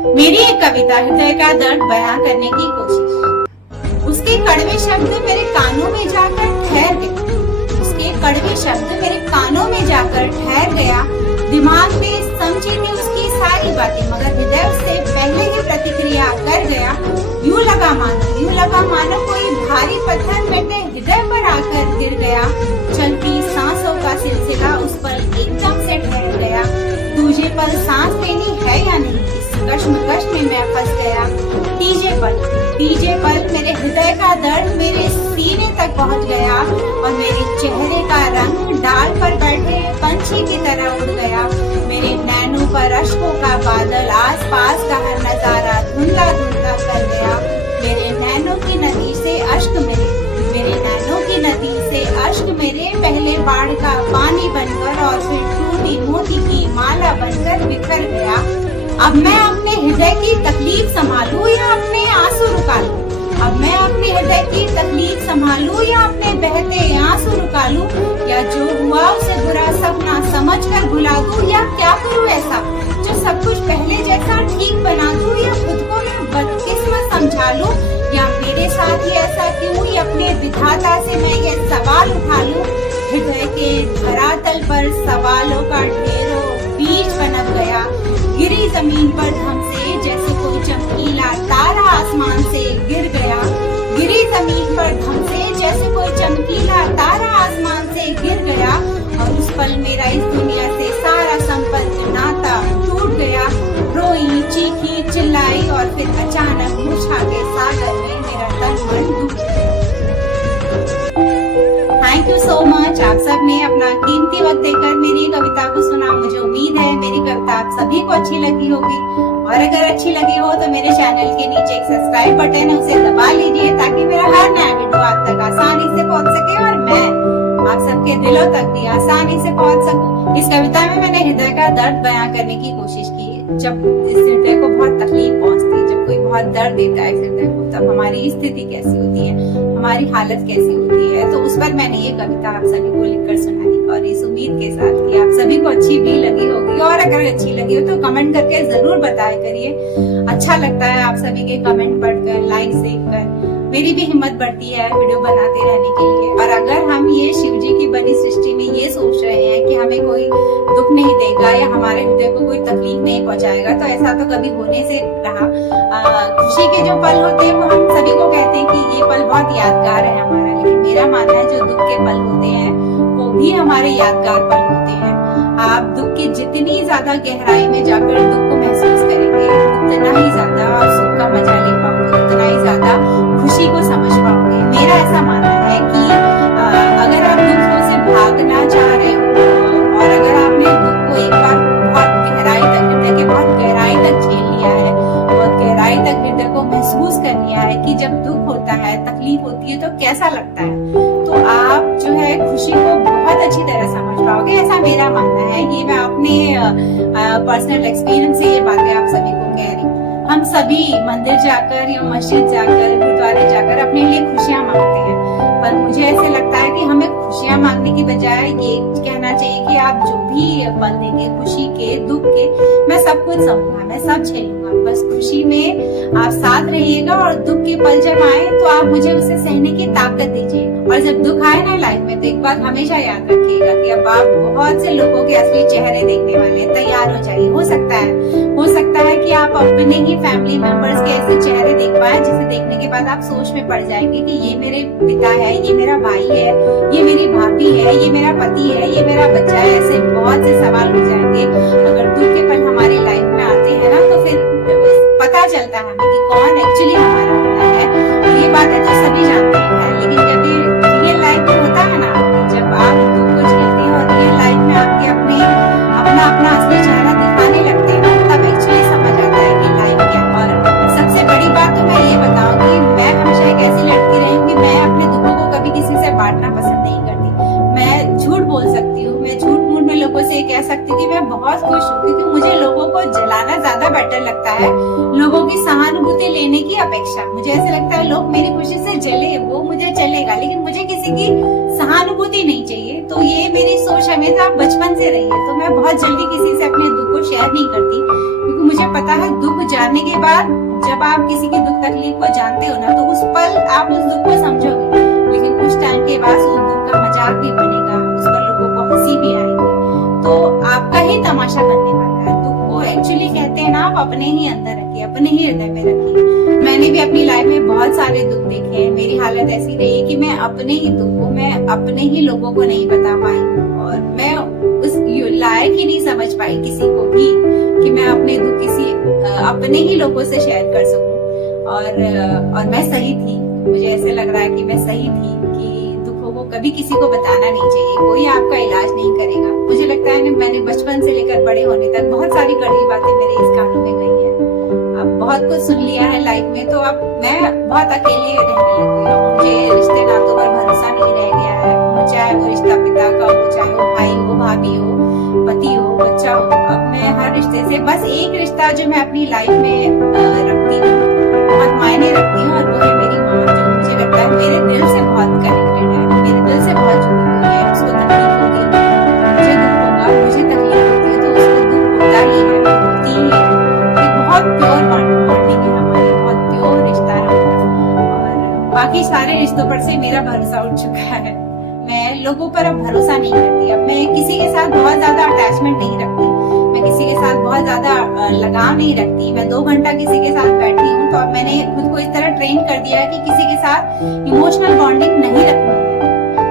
मेरी एक कविता हृदय का दर्द बयां करने की कोशिश। उसके कड़वे शब्द मेरे कानों में जाकर ठहर गए। उसके कड़वे शब्द मेरे कानों में जाकर ठहर गया। दिमाग में समझी थी उसकी सारी बातें, मगर हृदय उससे पहले ही प्रतिक्रिया कर गया। यूं लगा मानो कोई भारी पत्थर मेरे हृदय पर आकर गिर गया। चलती सांसों का सिलसिला उस पर एकदम से ठहर गया। तुझे पर सांस लेनी है या नहीं, इस कश्मकश में मैं फंस गया। तीजे पल मेरे हृदय का दर्द मेरे सीने तक पहुंच गया और मेरे चेहरे का रंग डाल पर बैठे पंछी की तरह उड़ गया। मेरे नैनों पर अश्कों का बादल, आस पास का हर नजारा धुंधला धुंधला कर गया। मेरे नैनों की नदी से अश्क मेरे पहले बाढ़ का पानी बनकर और फिर टूटी मोती की माला बनकर बिखर गया। अब मैं अपने हृदय की तकलीफ संभालूं या अपने आंसू रुका लूं? अब मैं अपने हृदय की तकलीफ संभालूं या अपने बहते आंसू रुका लूं? या जो हुआ उसे बुरा सपना समझकर भुला दूं, या क्या करूं ऐसा जो सब कुछ पहले जैसा ठीक बना दूं? या खुद को मैं बदकिस्मत समझा लूं? या मेरे साथ ही ऐसा क्यों? या अपने विधाता से मैं ये सवाल उठा लूं? हृदय के धरातल पर सवालों का ढेरों बीच पनप गया। गिरी जमीन पर धम से जैसे कोई चमकीला तारा आसमान से गिर गया। गिरी जमीन पर धम से जैसे कोई चमकीला तारा आसमान से गिर गया। और उस पल मेरा इस दुनिया से सारा संपर्क नाता टूट गया। रोई, चीखी, चिल्लाई और फिर अचानक मूर्छा के सागर में मेरा तन मन डूब गया। Thank you so much. आप सब ने अपना कीमती वक्त देकर मेरी कविता को सुना। मुझे उम्मीद है मेरी कविता आप सभी को अच्छी लगी होगी, और अगर अच्छी लगी हो तो मेरे चैनल के नीचे एक सब्सक्राइब बटन है, उसे दबा लीजिए ताकि मेरा हर नया वीडियो आप तक आसानी से पहुंच सके और मैं आप सबके दिलों तक भी आसानी से पहुंच सकूं। इस कविता में मैंने हृदय का दर्द बयां करने की कोशिश की है। जब इस हृदय को बहुत तकलीफ पहुंचती है, जब कोई बहुत दर्द देता है हृदय को, तब हमारी स्थिति कैसी होती है, हमारी हालत कैसी होती है, तो उस पर मैंने ये कविता आप सभी को लिखकर सुनाई और इस उम्मीद के साथ कि आप सभी को अच्छी भी लगी होगी। और अगर अच्छी लगी हो तो कमेंट करके जरूर बताया करिए। अच्छा लगता है आप सभी के कमेंट पढ़कर, लाइक देखकर, मेरी भी हिम्मत बढ़ती है वीडियो बनाते रहने के लिए। और अगर हम ये शिव जी की बनी सृष्टि में ये सोच रहे हैं कि हमें कोई दुख नहीं देगा या हमारे हृदय को कोई तकलीफ नहीं पहुंचाएगा, तो ऐसा तो कभी होने से रहा। खुशी के जो पल होते हैं वो हम सभी को कहते हैं कि ये पल बहुत यादगार है हमारा, लेकिन मेरा मानना है जो दुख के पल होते हैं वो भी हमारे यादगार पल होते हैं। आप दुख की जितनी ज्यादा गहराई में जाकर दुख को महसूस करेंगे, उतना ही ज्यादा आप सुख का मजा ले पाओगे, उतना ही ज्यादा खुशी को समझ पाओगे। मेरा ऐसा मानना है कि अगर आप दुखों से भागना चाह रहे हो और अगर आपने दुख को एक बार बहुत गहराई तक, हृदय के बहुत गहराई तक झेल लिया है, बहुत गहराई तक हृदय को महसूस कर लिया है कि जब दुख होता है, तकलीफ होती है तो कैसा लगता है, तो आप जो है खुशी को बहुत अच्छी तरह समझ पाओगे। ऐसा मेरा मानना है। ये मैं अपने पर्सनल एक्सपीरियंस से ये बातें आप सभी को कह रही हूँ। हम सभी मंदिर जाकर या मस्जिद जाकर, गुरुद्वारे जाकर अपने लिए खुशियां मांगते हैं, पर मुझे ऐसे लगता है कि हमें खुशियां मांगने की बजाय ये कहना चाहिए कि आप जो भी पल देंगे, खुशी के, दुख के, मैं सब कुछ सहूंगा, मैं सब झेलूंगा, बस खुशी में आप साथ रहिएगा। और दुख के पल जब आए तो आप मुझे उसे सहने की ताकत दीजिएगा। और जब दुख आए ना लाइफ में, तो एक बात हमेशा याद रखिएगा कि अब आप बहुत से लोगों के असली चेहरे देखने वाले, तैयार हो जाइए। हो सकता है कि आप अपने ही फैमिली मेंबर्स के ऐसे चेहरे देख पाए जिसे देखने के बाद आप सोच में पड़ जाएंगे कि ये मेरे पिता है, ये मेरा भाई है, ये मेरी भाभी है, ये मेरा पति है, ये मेरा बच्चा है। ऐसे बहुत से सवाल हो जाएंगे। अगर दुख के पल हमारी लाइफ में आते हैं ना, तो फिर पता चलता है हमें कि कौन एक्चुअली हमारा होता है। ये बातें तो सभी जानते हैं, लेकिन जब ये रियल लाइफ में होता है ना, जब आप दुख को झेलते हैं और रियल लाइफ में आपके अपना असली चेहरा दिखाने लगते हैं, तब एक्चुअली समझ आता है कि लाइफ क्या। और सबसे बड़ी बात तो मैं ये बताऊंगी, मैं हमेशा एक ऐसी लड़की रही हूँ कि मैं अपने दुखों को कभी किसी से बांटना पसंद नहीं करती। मैं झूठ बोल सकती हूँ, मैं झूठ मूठ में लोगों से कह सकती हूँ कि मैं बहुत खुश हूँ, क्योंकि मुझे लोगों को जलाना ज्यादा बेटर लगता है लोगों की सहानुभूति लेने की अपेक्षा। मुझे ऐसे लगता है लोग मेरी खुशी से जले, वो मुझे चलेगा, लेकिन मुझे किसी की सहानुभूति नहीं चाहिए। तो ये मेरी सोच हमेशा बचपन से रही है। तो मैं बहुत जल्दी किसी से अपने दुख को शेयर नहीं करती, क्योंकि मुझे पता है दुख जाना मरने के बाद जब आप किसी की दुख तकलीफ को जानते हो ना, तो उस पल आप उस दुख को समझोगे, लेकिन कुछ टाइम के बाद उस दुख का मजाक भी बनेगा, उस पर लोगों को हंसी भी आएगी, तो आपका ही तमाशा बनने वाला है। दुख को एक्चुअली कहते हैं ना, आप अपने ही अंदर रखिए, अपने ही हृदय में रखिए। मैंने भी अपनी लाइफ में बहुत सारे दुख देखे हैं। मेरी हालत ऐसी रही कि मैं अपने ही दुख को मैं अपने ही लोगों को नहीं बता पाई, और मैं उस लायक ही नहीं समझ पाई किसी को भी कि मैं अपने दुख किसी अपने ही लोगों से शेयर कर सकूं। और मैं सही थी, मुझे ऐसे लग रहा है कि मैं सही थी कि दुखों को कभी किसी को बताना नहीं चाहिए, कोई आपका इलाज नहीं करेगा। मुझे लगता है मैंने बचपन से लेकर बड़े होने तक बहुत सारी कड़वी बातें मेरे इस कानों में गई है। अब बहुत कुछ सुन लिया है लाइफ में, तो अब मैं बहुत अकेले रहने लगी हूँ। मुझे रिश्ते नातों पर भरोसा नहीं रह गया है, चाहे वो रिश्ता पिता का हो, चाहे वो भाई हो, भाभी हो, पति हो, बच्चा हो। अब मैं हर रिश्ते से बस एक रिश्ता जो मैं अपनी लाइफ में रखती हूँ, बहुत मायने रखती हूँ, और वो है मेरी माँ, जो मुझे लगता है मेरे दिल से बहुत कनेक्टेड है, मेरे दिल से बहुत जुड़ी हुई है। उसको तकलीफ होगी, मुझे दुख होगा, मुझे तकलीफ होती है तो उसको दुख होता ही है, होती ही है। ये बहुत प्योर बॉन्डिंग है हमारी, बहुत प्योर रिश्ता है। और बाकी सारे रिश्तों पर से मेरा भरोसा उठ चुका है। मैं लोगों पर अब भरोसा नहीं करती। अब मैं किसी के साथ बहुत ज्यादा अटैचमेंट नहीं रखती, मैं किसी के साथ बहुत ज्यादा लगाव नहीं रखती। मैं 2 घंटा किसी के साथ बैठी हूँ तो अब मैंने खुद को इस तरह ट्रेन कर दिया है कि किसी के साथ इमोशनल बॉन्डिंग नहीं रखनी है,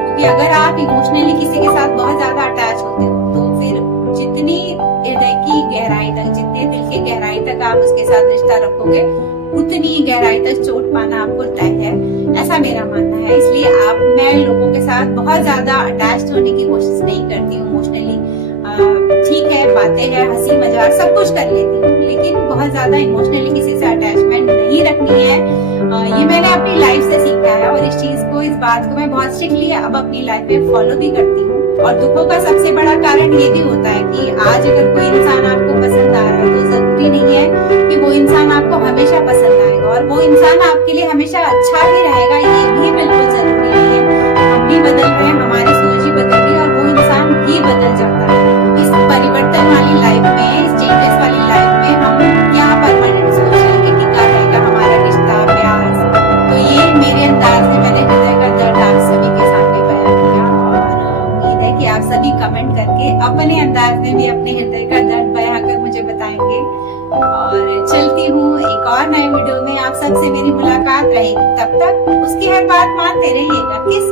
क्योंकि अगर आप इमोशनली किसी के साथ बहुत ज्यादा अटैच होते हो तो फिर जितनी हृदय की गहराई तक, जितने दिल की गहराई तक आप उसके साथ रिश्ता रखोगे, उतनी गहराई तक चोट पाना आपको तय है, ऐसा मेरा मानना है। इसलिए मैं लोगों के साथ बहुत ज्यादा अटैच होने की कोशिश नहीं करती हूँ इमोशनली। ठीक है, बातें हैं, हंसी मजाक सब कुछ कर लेती हूँ, लेकिन बहुत ज्यादा इमोशनली किसी से अटैचमेंट नहीं रखनी है। ये मैंने अपनी लाइफ से सीखा है, और इस चीज को, इस बात को मैं बहुत स्ट्रिक्टली अब अपनी लाइफ में फॉलो भी करती हूँ। और दुखों का सबसे बड़ा कारण ये भी होता है कि आज अगर कोई इंसान आपको पसंद आ रहा है तो जरूरी नहीं है कि वो इंसान आपको हमेशा पसंद आएगा, और वो इंसान आपके लिए हमेशा अच्छा ही रहेगा, ये भी बिल्कुल जरूरी नहीं है। हम भी बदल रहे हैं, हमारी सोच ही बदल रही है, और वो इंसान भी बदल जाता है। इस परिवर्तन वाली लाइफ में, इस चेंजेस वाली लाइफ में हम क्या परमानेंट सोच रहे हैं कि टिका रहेगा हमारा रिश्ता, प्यार। तो ये मेरे अंदाज में मैंने हृदय का दर्द आप सभी के सामने बयान किया, और उम्मीद है कि आप सभी कमेंट करके अपने अंदाज में भी अपने हृदय का दर्द बयां कर मुझे बताएंगे। और चलती हूँ, एक और नए वीडियो में आप सबसे मेरी मुलाकात रहेगी। तब तक उसकी हर बात मानते रहिएगा। किस